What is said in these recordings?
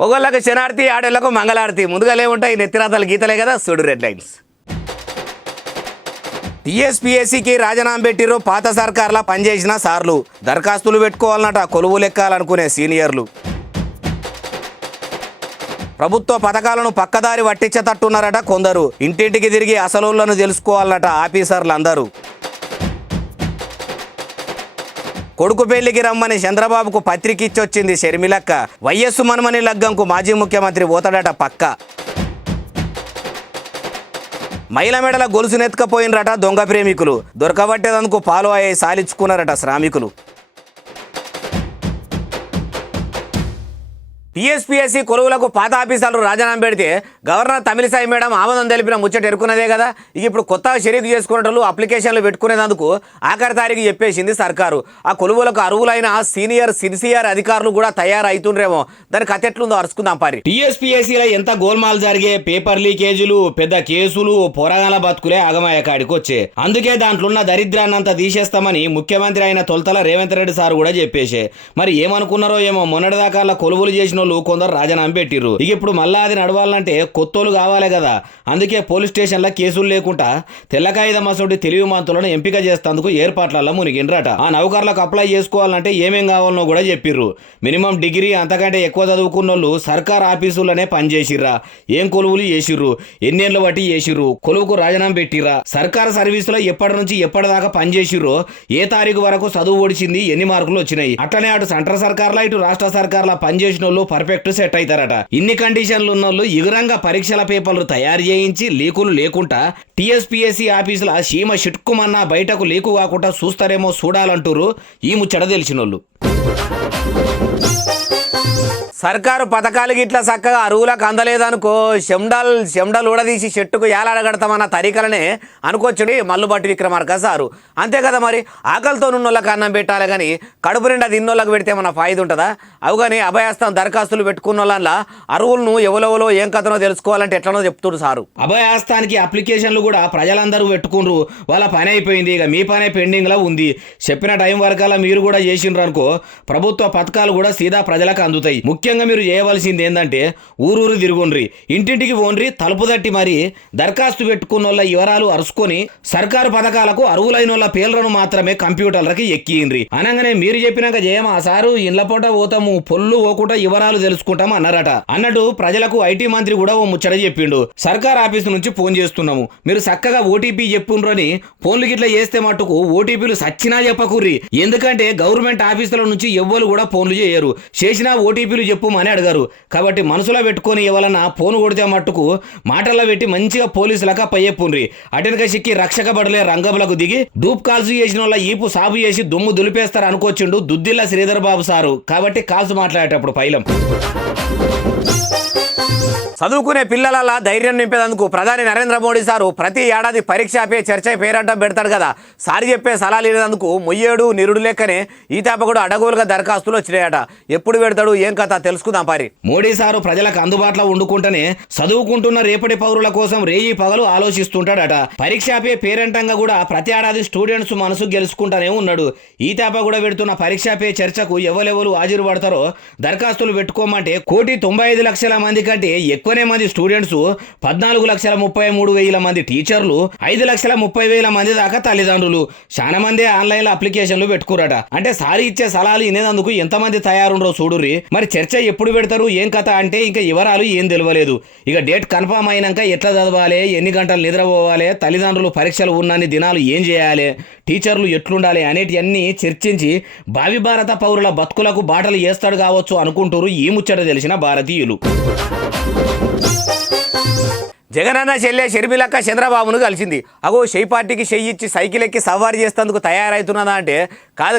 మొగోళ్ళకు శనార్తి ఆడోళ్లకు మంగళారతి ముందుగాలే ఉంటాయి నెత్తిరాతలు గీతలే కదా చూడు రెడ్ లైన్స్. టీఎస్పీఎస్సీకి రాజీనామా పెట్టిర్రు పాత సర్కార్లా పనిచేసిన సార్లు. దరఖాస్తులు పెట్టుకోవాలన్నట కొలువు లెక్కాలనుకునే సీనియర్లు. ప్రభుత్వ పథకాలను పక్కదారి పట్టించేటట్టున్నారట కొందరు. ఇంటింటికి తిరిగి అసలులను తెలుసుకోవాలన్నట ఆఫీసర్లు అందరూ. కొడుకు పెళ్లికి రమ్మని చంద్రబాబుకు పత్రిక ఇచ్చొచ్చింది షర్మిలక్క. వైఎస్ మన్మని లగ్గంకు మాజీ ముఖ్యమంత్రి పోతాడట పక్క. మహిళ మెడల గొలుసునెత్తుకపోయినరట దొంగ ప్రేమికులు. దొరకబట్టేందుకు పాలు అయ్యి సాలించుకున్నారట శ్రామికులు. టీఎస్పీఎస్సీ కొలువులకు పాత ఆఫీసర్లు రాజీనామా పెడితే గవర్నర్ తమిళిసాయి మేడం ఆమోదం తెలిపిన ముచ్చట ఎరుకున్నదే కదా. ఇక ఇప్పుడు కొత్తగా షరీకు చేసుకునేటోళ్ళు అప్లికేషన్లు పెట్టుకునేందుకు ఆఖరి తారీఖు చెప్పేసింది సర్కారు. ఆ కొలువులకు అరువులైన సీనియర్ సిన్సియర్ అధికారులు కూడా తయారైతుండ్రేమో. దానికి కథ ఎట్లుందో అరుచుకుందాం పారి. టీఎస్పీఎస్సీలో ఎంత గోల్మాల్ జరిగే పేపర్ లీకేజీలు పెద్ద కేసులు పొరగాల బతుకులే అగమయ్య కాడికి వచ్చే. అందుకే దాంట్లో ఉన్న దరిద్రాన్నంతా తీసేస్తామని ముఖ్యమంత్రి అయిన తొలతల రేవంత్ రెడ్డి సార్ కూడా చెప్పేసే. మరి ఏమనుకున్నారో ఏమో మొన్నటిదాకా కొలువులు చేసిన కొందరు రాజీనామా పెట్టిర్రు. ఇక ఇప్పుడు మళ్ళా అది నడవాలంటే కొత్తోళ్ళు కావాలి కదా. అందుకే పోలీస్ స్టేషన్ల కేసులు లేకుండా తెల్లకాయిద మసోటి తెలివి మంతులను ఎంపిక చేస్తేందుకు ఏర్పాట్లలో మునిగిండ్రట. ఆ నౌకర్లకు అప్లై చేసుకోవాలంటే ఏమేం కావాలనో కూడా చెప్పిర్రు. మినిమం డిగ్రీ అంతకంటే ఎక్కువ చదువుకున్నోళ్ళు సర్కార్ ఆఫీసుల్లోనే పనిచేసిర్రా, ఏం కొలువులు చేసిర్రు, ఎన్నేళ్ళు బట్టి చేసిర్రు, కొలువుకు రాజీనామా పెట్టిర్రా, సర్కారు సర్వీసులో ఎప్పటి నుంచి ఎప్పటిదాకా పనిచేసిర్రో, ఏ తారీఖు వరకు చదువు ఓడిచింది, ఎన్ని మార్కులు వచ్చినాయి. అట్లనే అటు సెంట్రల్ సర్కార్లా ఇటు రాష్ట్ర సర్కార్లా పనిచేసిన వాళ్ళు పర్ఫెక్ట్ సెట్ అవుతారట. ఇన్ని కండిషన్లు ఉన్నోళ్ళు ఇగురంగా పరీక్షల పేపర్లు తయారు చేయించి లీకులు లేకుండా టీఎస్పీఎస్సీ ఆఫీసుల సీమ షిట్కుమన్నా బయటకు లీకు కాకుండా చూస్తారేమో చూడాలంటారు ఈ ముచ్చట తెలిసినోళ్ళు. సర్కారు పథకాలు గిట్లా చక్కగా అరువులకు అందలేదనుకో చెమ్డలు ఊడదీసి చెట్టుకు ఏలాడగడతామన్న తరీకలనే అనుకోవచ్చుండి మల్లుబట్టి విక్రమార్క సారు. అంతే కదా మరి. ఆకలితో ఉన్నోళ్ళకి అన్నం పెట్టాలి కానీ కడుపు నిండా తిన్నోళ్ళకి పెడితే ఏమన్నా ఫాయిదా ఉంటుందా? అవు కానీ అభయాస్తం దరఖాస్తులు పెట్టుకున్న వాళ్ళ అరువులను ఎవరెవరో ఏం కథనో తెలుసుకోవాలంటే ఎట్లనో చెప్తున్నారు సారు. అభయాస్తానికి అప్లికేషన్లు కూడా ప్రజలందరూ పెట్టుకుండ్రు. వాళ్ళ పని అయిపోయింది, ఇక మీ పనే పెండింగ్ లా ఉంది. చెప్పిన టైం వరకల్లా మీరు కూడా చేసిండ్రు అనుకో ప్రభుత్వ పథకాలు కూడా సీదా ప్రజలకు అందుతాయి. ముఖ్యంగా మీరు చేయవలసింది ఏంటంటే ఊరూరు తిరుగుండ్రి, ఇంటింటికి పోండ్రి, తలుపు తట్టి మరి దరఖాస్తు పెట్టుకున్న వాళ్ళ వివరాలు అరుచుకొని సర్కారు పథకాలకు అరువులైన వాళ్ళ పేర్లను మాత్రమే కంప్యూటర్లకి ఎక్కిండ్రి. అనగానే మీరు చెప్పినాక చేయమా సారు ఇండ్ల పూట పోతాము పొల్లు పోకుండా వివరాలు తెలుసుకుంటాము అన్నారట. అన్నట్టు ప్రజలకు ఐటీ మంత్రి కూడా ఓ ముచ్చట చెప్పిండు. సర్కార్ ఆఫీసు నుంచి ఫోన్ చేస్తున్నాము, మీరు చక్కగా ఓటీపీ చెప్పుండ్రు అని ఫోన్లు గిట్లా చేస్తే మట్టుకు ఓటీపీలు సచ్చినా చెప్పకుర్రి. ఎందుకంటే గవర్నమెంట్ ఆఫీసుల నుంచి ఎవ్వరు కూడా ఫోన్లు చేయరు, చేసినా ఓటీపీలు చెప్పమని అడగారు. కాబట్టి మనసులో పెట్టుకొని ఎవరన్నా ఫోన్ కొడితే మట్టుకు మాటల్లో పెట్టి మంచిగా పోలీసులకు పయ్యప్పుండ్రి. అటెనక సిక్కి రక్షక బడలే రంగంలకు దిగి డూప్ కాల్స్ చేసిన వాళ్ళ ఈపు సాగు చేసి దుమ్ము దులిపేస్తారు అనుకోవచ్చుండు దుద్దిల్ల శ్రీధర్ బాబు సారు. కాబట్టి కాల్స్ మాట్లాడేటప్పుడు పైలం. చదువుకునే పిల్లల ధైర్యం నింపేందుకు ప్రధాని నరేంద్ర మోడీ సారు ప్రతి ఏడాది పరీక్ష పే చర్చ పేరంటం పెడతాడు కదా. సారి చెప్పే సలహాలు ఇనేందుకు మొయ్యేడు నిరుడు లెక్కనే ఈ తేప కూడా అడగోలుగా దరఖాస్తులు వచ్చినాయట. ఎప్పుడు పెడతాడు ఏం కథ తెలుసుకుందాం పారి. మోడీ సారు ప్రజలకు అందుబాటులో ఉండుకుంటేనే చదువుకుంటున్న రేపటి పౌరుల కోసం రేయి పగలు ఆలోచిస్తుంటాడట. పరీక్ష పే పేరంటంగా కూడా ప్రతి ఏడాది స్టూడెంట్స్ మనసు గెలుచుకుంటానే ఉన్నాడు. ఈ తేప కూడా పెడుతున్న పరీక్ష పే చర్చకు ఎవరెవరు హాజరు పడతారో దరఖాస్తులు పెట్టుకోమంటే 1,95,00,000 మంది కంటే ఎక్కువనే మంది స్టూడెంట్స్, 14,33,000 మంది టీచర్లు, 5,30,000 మంది దాకా తల్లిదండ్రులు చాలా మంది ఆన్లైన్ లో అప్లికేషన్లు పెట్టుకురట. అంటే సారి ఇచ్చే సలహాలు వినేందుకు ఎంతమంది తయారుండ్రో చూడుర్రి. మరి చర్చ ఎప్పుడు పెడతారు ఏం కథ అంటే ఇంకా వివరాలు ఏం తెలియలేదు. ఇక డేట్ కన్ఫర్మ్ అయినాక ఎట్లా చదవాలి, ఎన్ని గంటలు నిద్రపోవాలి, తల్లిదండ్రులు పరీక్షలు ఉన్నన్ని దినాలు ఏం చేయాలి, టీచర్లు ఎట్లుండాలి అనేటివన్నీ చర్చించి భావి భారత పౌరుల బతుకులకు బాటలు వేస్తాడు కావచ్చు అనుకుంటారు ఈ ముచ్చట తెలిసిన భారతీయులు. జగనన్న చెల్లె షర్మిలక్క చంద్రబాబును కలిసింది. అగో షెయి పార్టీకి షెయ్యి ఇచ్చి సైకిల్ ఎక్కి సవారీ చేస్తేందుకు తయారవుతున్నదా అంటే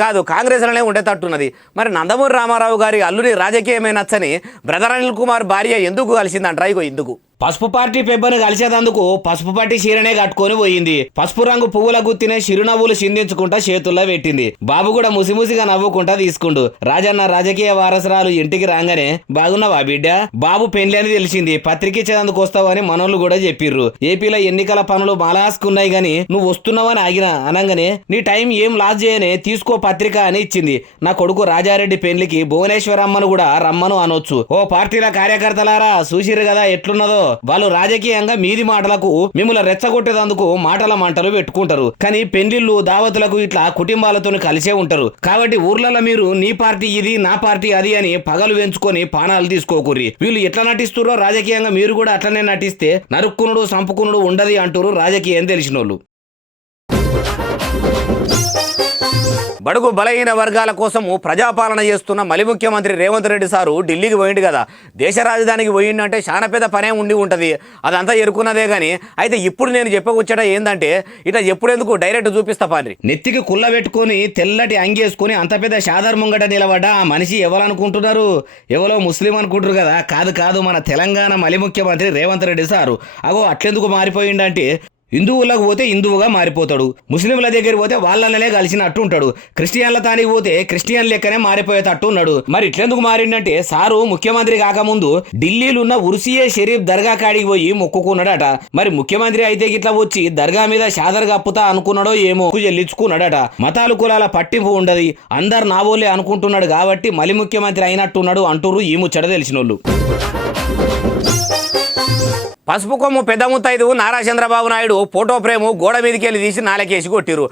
కాదు కాంగ్రెస్లోనే ఉండేటట్టున్నది. మరి నందమూరి రామారావు గారి అల్లుని రాజకీయమే నచ్చని బ్రదర్ అనిల్ కుమార్ భార్య ఎందుకు కలిసిందంటారా? ఇగో ఇందుకు పసుపు పార్టీ పెబ్బను కలిసేదందుకు పసుపు పట్టి చీరనే కట్టుకొని పోయింది. పసుపు రంగు పువ్వుల గుత్తినే చిరునవ్వులు చిందించుకుంటా చేతుల్లో పెట్టింది. బాబు కూడా ముసిముసిగా నవ్వుకుంటా తీసుకుండు. రాజన్న రాజకీయ వారసురాలు ఇంటికి రాగానే బాగున్నావా బిడ్డ, బాబు పెండ్లి అని తెలిసింది, పత్రిక ఇచ్చేందుకు వస్తావని మనోళ్ళు కూడా చెప్పిర్రు. ఏపీలో ఎన్నికల పనులు మాలాసుకున్నాయి గాని నువ్వు వస్తున్నావని ఆగినా అనగానే నీ టైం ఏం లాస్ చేయనే తీసుకో పత్రిక అని ఇచ్చింది. నా కొడుకు రాజారెడ్డి పెండ్లికి భువనేశ్వరమ్మను కూడా రమ్మను అనొచ్చు. ఓ పార్టీల కార్యకర్తలారా చూసిరు కదా ఎట్లున్నదో, వాళ్ళు రాజకీయంగా మీది మాటలకు మిమ్మల్ని రెచ్చగొట్టేందుకు మాటల మంటలు పెట్టుకుంటారు. కానీ పెళ్లిళ్ళు దావతులకు ఇట్లా కుటుంబాలతో కలిసే ఉంటారు. కాబట్టి ఊర్లలో మీరు నీ పార్టీ ఇది నా పార్టీ అది అని పగలు వెంచుకొని పానాలు తీసుకోకుర్రి. వీళ్ళు ఎట్లా నటిస్తురో రాజకీయంగా మీరు కూడా అట్లనే నటిస్తే నరుక్కునుడు సంపుకునుడు ఉండదు అంటారు రాజకీయం తెలిసినోళ్ళు. బడుగు బలహీన వర్గాల కోసము ప్రజాపాలన చేస్తున్న మలి ముఖ్యమంత్రి రేవంత్ రెడ్డి సారు ఢిల్లీకి పోయిండు కదా. దేశ రాజధానికి పోయిండంటే చాలా పెద్ద పనే ఉండి ఉంటుంది, అదంతా ఎరుకున్నదే కానీ. అయితే ఇప్పుడు నేను చెప్పవచ్చట ఏంటంటే ఇట్లా ఎప్పుడెందుకు డైరెక్ట్ చూపిస్తా పారి. నెత్తికి కుల్ల పెట్టుకొని తెల్లటి అంగేసుకొని అంత పెద్ద షాదర్ ముంగట నిలబడ్డ ఆ మనిషి ఎవరు అనుకుంటున్నారు? ఎవరో ముస్లిం అనుకుంటారు కదా. కాదు కాదు, మన తెలంగాణ మలి ముఖ్యమంత్రి రేవంత్ రెడ్డి సారు. అగో అట్లెందుకు మారిపోయిండంటే హిందువులకు పోతే హిందువుగా మారిపోతాడు, ముస్లింల దగ్గర పోతే వాళ్ళనే కలిసినట్టు ఉంటాడు, క్రిస్టియన్ల తానికి పోతే క్రిస్టియన్ లెక్కనే మారిపోయేటట్టు ఉన్నాడు. మరి ఇట్లెందుకు మారిండంటే సారు ముఖ్యమంత్రి కాకముందు ఢిల్లీలో ఉన్న ఉర్సియే షరీఫ్ దర్గా కాడికి పోయి మొక్కుకున్నాడట. మరి ముఖ్యమంత్రి అయితే గిట్లా వచ్చి దర్గా మీద షాదర్ కప్పుతా అనుకున్నాడో ఏమో చెల్లించుకున్నాడట. మతాలు కులాల పట్టింపు ఉండదు, అందరు నావోలే అనుకుంటున్నాడు కాబట్టి మలి ముఖ్యమంత్రి అయినట్టున్నాడు అంటూరు ఈ ముచ్చట తెలిసినోళ్ళు. పసుపు కొమ్ము పెద్ద ముత్తైదు నారా చంద్రబాబు నాయుడు ఫోటో ఫ్రేము గోడ మీదకి వెళ్ళి తీసి నాలకేసి కొట్టిరు.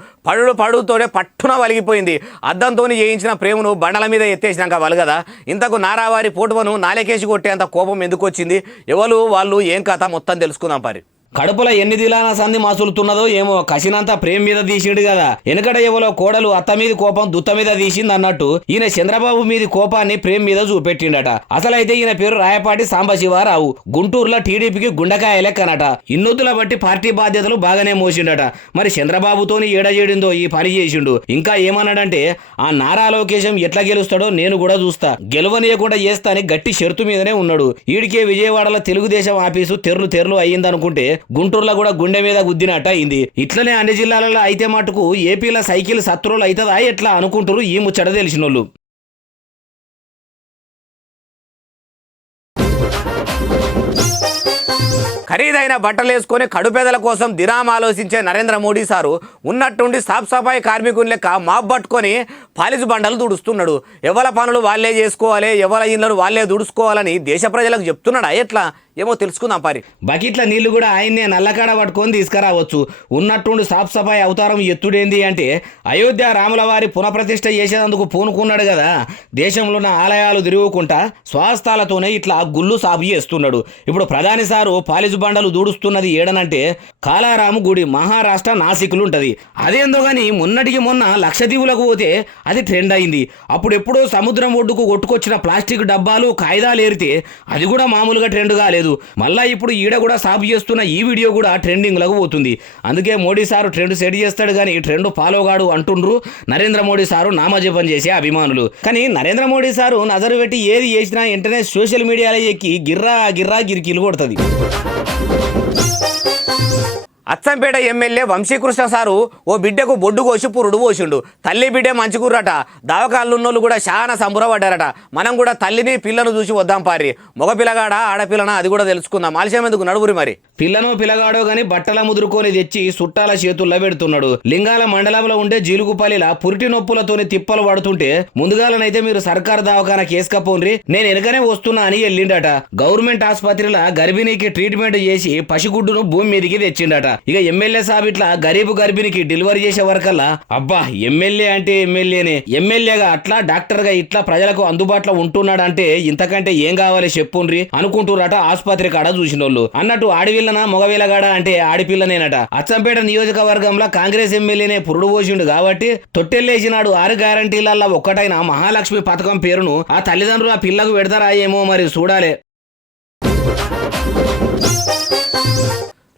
పడుతోనే పట్టున వలిగిపోయింది. అద్దంతో చేయించిన ప్రేమను బండల మీద ఎత్తేసినాక వలగదా. ఇంతకు నారావారి ఫోటోను నాలకేసి కొట్టేంత కోపం ఎందుకు వచ్చింది? ఎవరు వాళ్ళు ఏం కథ మొత్తం తెలుసుకుందాం పరి. కడుపులో ఎన్ని దిలాన సంధి మాసులుతున్నదో ఏమో, కసినంతా ప్రేమ మీద తీసిండు కదా. వెనకట ఎవరో కోడలు అత్త మీద కోపం దుత్త మీద తీసింది అన్నట్టు ఈయన చంద్రబాబు మీద కోపాన్ని ప్రేమ మీద చూపెట్టిండట. అసలైతే ఈయన పేరు రాయపాటి సాంబశివారావు, గుంటూరులో టీడీపీకి గుండకాయ లెక్కనట. ఇన్నొద్దుల బట్టి పార్టీ బాధ్యతలు బాగానే మోసిండట. మరి చంద్రబాబుతోని ఏడజేడిందో ఈ పని చేసిండు. ఇంకా ఏమన్నాడంటే ఆ నారా లోకేశం ఎట్లా గెలుస్తాడో నేను కూడా చూస్తా, గెలవనీయకుండా చేస్తా అని గట్టి షరతు మీదనే ఉన్నాడు. ఈడికే విజయవాడలో తెలుగుదేశం ఆఫీసు తెర్లు అయ్యిందనుకుంటే గుంటూరులో కూడా గుండె మీద గుద్దినట్టు అయింది. ఇట్లనే అన్ని జిల్లాలలో అయితే మటుకు ఏపీలో సైకిల్ శత్రువులు అవుతుందా ఎట్లా అనుకుంటారు ఈ ముచ్చట తెలిసినోళ్ళు. ఖరీదైన బట్టలు వేసుకొని కడుపేదల కోసం దినాం ఆలోచించే నరేంద్ర మోడీ సారు ఉన్నట్టుండి సాఫ్ సఫాయి కార్మికుని లెక్క మాప్ పట్టుకొని పాలిసు బండలు దుడుస్తున్నాడు. ఎవల పనులు వాళ్ళే చేసుకోవాలి, ఎవల ఇళ్ళను వాళ్ళే దుడుచుకోవాలని దేశ ప్రజలకు చెప్తున్నాడా ఎట్లా ఏమో తెలుసుకుందాం పారి. బకెట్ల నీళ్లు కూడా ఆయన్నే నల్లకాడ పట్టుకొని తీసుకురావచ్చు. ఉన్నట్టుండి సాఫ్ సఫాయి అవతారం ఎత్తుడేంది అంటే అయోధ్య రాముల వారి పునఃప్రతిష్ఠ చేసేందుకు పూనుకున్నాడు కదా. దేశంలో ఉన్న ఆలయాలు తిరుగుకుంటా స్వాస్థాలతోనే ఇట్లా గుళ్ళు సాఫ్ చేస్తున్నాడు. ఇప్పుడు ప్రధాని సారు పాలిసు బండలు దూడుస్తున్నది ఏడనంటే కాలారాము గుడి మహారాష్ట్ర నాసిక్లు ఉంటది. అదేందో గాని మొన్నటికి మొన్న లక్షద్వీపులకు పోతే అది ట్రెండ్ అయింది. అప్పుడెప్పుడో సముద్రం ఒడ్డుకు కొట్టుకొచ్చిన ప్లాస్టిక్ డబ్బాలు కాయిదాలు ఏరితే అది కూడా మామూలుగా ట్రెండ్ కాలేదు. మళ్ళా ఇప్పుడు ఈడ కూడా సాఫ్ చేస్తున్న ఈ వీడియో కూడా ట్రెండింగ్ లకు పోతుంది. అందుకే మోడీ సారు ట్రెండ్ సెట్ చేస్తాడు కానీ ట్రెండ్ ఫాలో కాడు అంటుండ్రు నరేంద్ర మోడీ సారు నామజపం చేసే అభిమానులు. కానీ నరేంద్ర మోడీ సారు నజరు పెట్టి ఏది చేసినా వెంటనే సోషల్ మీడియాలో ఎక్కి గిర్రా గిరికీలు కొడుతుంది. అచ్చంపేట ఎమ్మెల్యే వంశీకృష్ణ సారు ఓ బిడ్డకు బొడ్డు కోసి పురుడు పోసిండు. తల్లి బిడ్డే మంచిగుర్రట. దావకాళ్ళు ఉన్నోళ్ళు కూడా చాలా సంబరపడ్డారట. మనం కూడా తల్లిని పిల్లను చూసి వద్దాం పారి. మగ పిల్లగాడ ఆడపిల్లన అది కూడా తెలుసుకుందాం. ఆలస్యం ఎందుకు నడువురి మరి. పిల్లను పిల్లగాడో గాని బట్టల ముదురుకొని తెచ్చి చుట్టాల చేతుల్లో పెడుతున్నాడు. లింగాల మండలంలో ఉండే జీలుగుపల్లిలా పురిటి నొప్పులతోని తిప్పలు పడుతుంటే ముందుగాలనైతే మీరు సర్కారు దవాఖాన కేసుకపోండ్రి, నేను వెనకనే వస్తున్నా అని వెళ్ళిండట. గవర్నమెంట్ ఆసుపత్రిలో గర్భిణీకి ట్రీట్మెంట్ చేసి పసిగుడ్డును భూమి మీదకి తెచ్చిండట. ఇక ఎమ్మెల్యే సాబ్ ఇట్లా గర్భిణికి డెలివరీ చేసే వరకల్లా అబ్బా ఎమ్మెల్యే అంటే ఎమ్మెల్యేనే, ఎమ్మెల్యేగా అట్లా డాక్టర్ గా ఇట్లా ప్రజలకు అందుబాటులో ఉంటున్నాడు అంటే ఇంతకంటే ఏం కావాలి చెప్పుండ్రి అనుకుంటున్నారట ఆసుపత్రి కాడ చూసినోళ్ళు. అన్నట్టు ఆడవిల్లనా మగవిల్లగాడ అంటే ఆడిపిల్లనేనట. అచ్చంపేట నియోజకవర్గంలో కాంగ్రెస్ ఎమ్మెల్యేనే పురుడు పోసిండు కాబట్టి తొట్టెల్లేసినాడు 6 గ్యారంటీలల్లా ఒక్కటైన మహాలక్ష్మి పథకం పేరును ఆ తల్లిదండ్రులు ఆ పిల్లకు పెడతారా ఏమో మరి చూడాలి.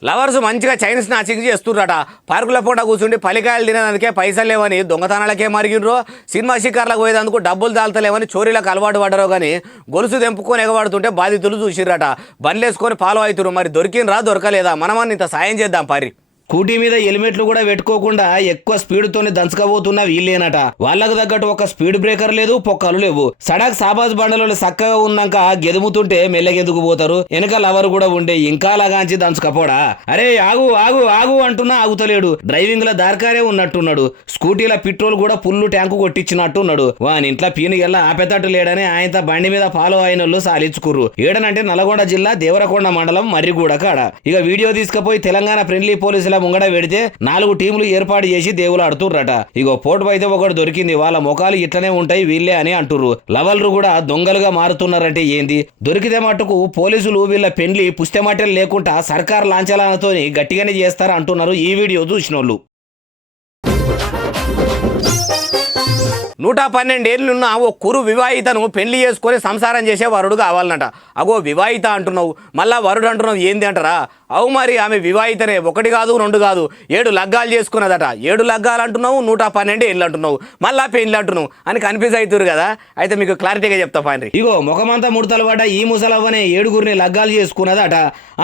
లవర్స్ మంచిగా చైన్ స్నాచింగ్ చేస్తుర్రట. పార్కుల పూట కూర్చుండి పలికాయలు తినేందుకే పైసలు లేవని దొంగతనాలకే మరిగినరో, సినిమా షికార్లకు పోయేందుకు డబ్బులు దాల్తలేవని చోరీలకు అలవాటు పడ్డరో కానీ గొలుసు తెంపుకొని ఎగబడుతుంటే బాధితులు చూసిర్రట. బండ్లేసుకొని ఫాలో అవుతున్నారు. మరి దొరికినరా దొరకలేదా? మనమని ఇంత సాయం చేద్దాం పారి. స్కూటీ మీద హెల్మెట్లు కూడా పెట్టుకోకుండా ఎక్కువ స్పీడ్ తోని దంచకపోతున్న వీళ్ళేనట. వాళ్ళకు తగ్గట్టు ఒక స్పీడ్ బ్రేకర్ లేదు, పొక్కలు లేవు. సడక్ సాబాజ్ బండలు చక్కగా ఉన్నాక గెదుముతుంటే మెల్లగెందుకు పోతారు? వెనక లవర్ కూడా ఉండే ఇంకా లాగాంచి దంచకపోడా? అరే ఆగు ఆగు ఆగు అంటున్నా ఆగుతలేడు. డ్రైవింగ్ లో దార్కారే ఉన్నట్టున్నాడు. స్కూటీల పెట్రోల్ కూడా ఫుల్ ట్యాంకు కొట్టించినట్టున్నాడు. వాని ఇంట్లో పీనుగెల్లా ఆపెతట్టు లేడని ఆయనతో బండి మీద ఫాలో అయిన వాళ్ళు సాలించుకుర్రు. ఏడనంటే నల్గొండ జిల్లా దేవరకొండ మండలం మర్రిగూడ కాడ. ఇక వీడియో తీసుకుపోయి తెలంగాణ ఫ్రెండ్లీ పోలీసుల ముంగడ పెడితే 4 టీములు ఏర్పాటు చేసి దేవులు ఆడుతుర్రట. ఇగో పోటు అయితే ఒకటి దొరికింది. వాళ్ళ ముఖాలు ఇట్లనే ఉంటాయి వీళ్ళే అని అంటుర్రు. లవల్రు కూడా దొంగలుగా మారుతున్నారంటే ఏంది? దొరికితే మట్టుకు పోలీసులు వీళ్ళ పెండ్లి పుస్తెమాటలు లేకుండా సర్కార్ లాంఛనాలతోని గట్టిగానే చేస్తారు అంటున్నారు ఈ వీడియో చూసినోళ్ళు. 112 ఏళ్ళున్న ఓ కురు వివాహితను పెళ్లి చేసుకొని సంసారం చేసే వరుడు కావాలన్నట. అగో వివాహిత అంటున్నావు, మళ్ళా వరుడు అంటున్నావు, ఏంది అంటారా? అవు మరి ఆమె వివాహితనే, 1 కాదు 2 కాదు 7 లగ్గాలు చేసుకున్నదట. 7 లగ్గాలు అంటున్నావు, 112 ఏళ్ళు అంటున్నావు, మళ్ళా పెళ్లి అంటున్నావు అని కన్ఫ్యూజ్ అవుతారు కదా. అయితే మీకు క్లారిటీగా చెప్తా పాండ్రి. ఇగో ముఖమంతా ముడతలు పడ్డ ఈ ముసలవ్వనే 7గురిని లగ్గాలు చేసుకున్నదట.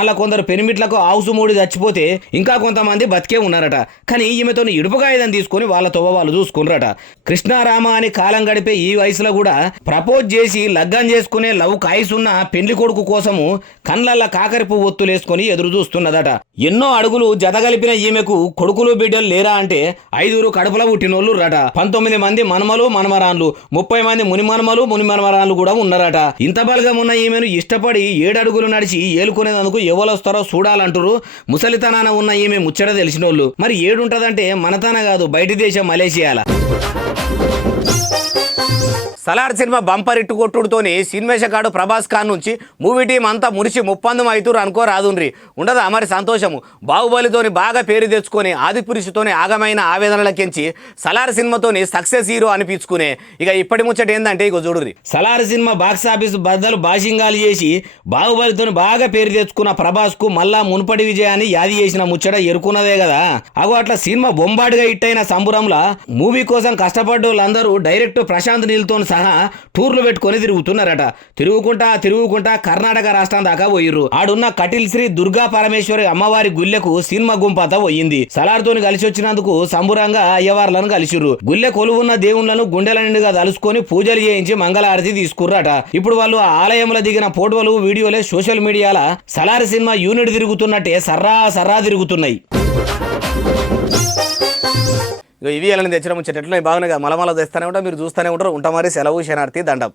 అలా కొందరు పెనిమిట్లకు ఆవుసు మూడి చచ్చిపోతే ఇంకా కొంతమంది బతికే ఉన్నారట. కానీ ఈమెతో ఇడుపుగాయుధం తీసుకొని వాళ్ళ తొవ్వ వాళ్ళు చూసుకున్నారట. కృష్ణారామ అని కాలం గడిపే ఈ వయసులో కూడా ప్రపోజ్ చేసి లగ్గం చేసుకునే లవ్ కాయసున్న పెళ్లి కొడుకు కోసము కండ్లల్ల కాకరిపు ఒత్తులేసుకొని ఎదురు చూస్తున్నదట. ఎన్నో అడుగులు జతగలిపిన ఈమెకు కొడుకులు బిడ్డలు లేరా అంటే 5 కడుపుల పుట్టినోళ్ళు రట. 19 మంది మనమలు మనమరాన్లు, 30 మంది మునిమనమలు మునిమనమరాన్లు కూడా ఉన్నారట. ఇంత బలగం ఉన్న ఈమెను ఇష్టపడి 7 అడుగులు నడిచి ఏలుకునేందుకు ఎవరొస్తారో చూడాలంటారు ముసలితనాన ఉన్న ఈమె ముచ్చట తెలిసినోళ్ళు. మరి 7 ఉంటదంటే మనతన కాదు, బయటి దేశం మలేషియాల. సలార్ సినిమా బంపర్ ఇట్టు కొట్టుడుతోని సినిమేషకాడు ప్రభాస్ ఖాన్ నుంచి మూవీ టీం అంతా మురిసి ముప్పందం అవుతురు అనుకో రాదుండ్రి. ఉండదా మరి సంతోషము? బాహుబలితోని బాగా పేరు తెచ్చుకొని ఆదిపురుషుతోని ఆగమైన ఆవేదనలకెంచి సలార్ సినిమాతోని సక్సెస్ హీరో అనిపించుకునే ఇక ఇప్పటి ముచ్చట ఏందంటే ఇక చూడుర్రి. సలార్ సినిమా బాక్సాఫీస్ బద్దలు బాషింగాలు చేసి బాహుబలితోని బాగా పేరు తెచ్చుకున్న ప్రభాస్ కు మళ్ళా మునుపటి విజయాన్ని యాది చేసిన ముచ్చట ఎరుకున్నదే కదా. అగో అట్లా సినిమా బొంబాటుగా హిట్ అయిన సంబురంలా మూవీ కోసం కష్టపడ్డ వాళ్ళందరూ డైరెక్ట్ ప్రశాంత్ నీల్తో సహా టూర్లు పెట్టుకొని తిరుగుతున్నారట. తిరుగుకుంటా కర్ణాటక రాష్ట్రం దాకా పోయిర్రు. ఆడున్న కటిల్ శ్రీ దుర్గా పరమేశ్వరి అమ్మవారి గుళ్ళెకు సినిమా గుంపంతా పోయింది. సలార్తోని కలిసి వచ్చినందుకు సంబురంగా అయ్యవార్లను కలిసిర్రు. గుళ్ళె కొలువున్న దేవుళ్లను గుండెల నిండుగా తలుసుకొని పూజలు చేయించి మంగళారతి తీసుకుర్రట. ఇప్పుడు వాళ్ళు ఆలయంలో దిగిన ఫోటోలు వీడియోలే సోషల్ మీడియాలో సలార్ సినిమా యూనిట్ తిరుగుతున్నట్టే సర్రా తిరుగుతున్నాయి. ఇవి ఎలా తెచ్చిన ముచ్చట్లు బాగున్నాయి. మలమల తెస్తూనే ఉంటా, మీరు చూస్తూనే ఉంటారు. ఉంటా మరి సెలవు. శనార్థి దండం.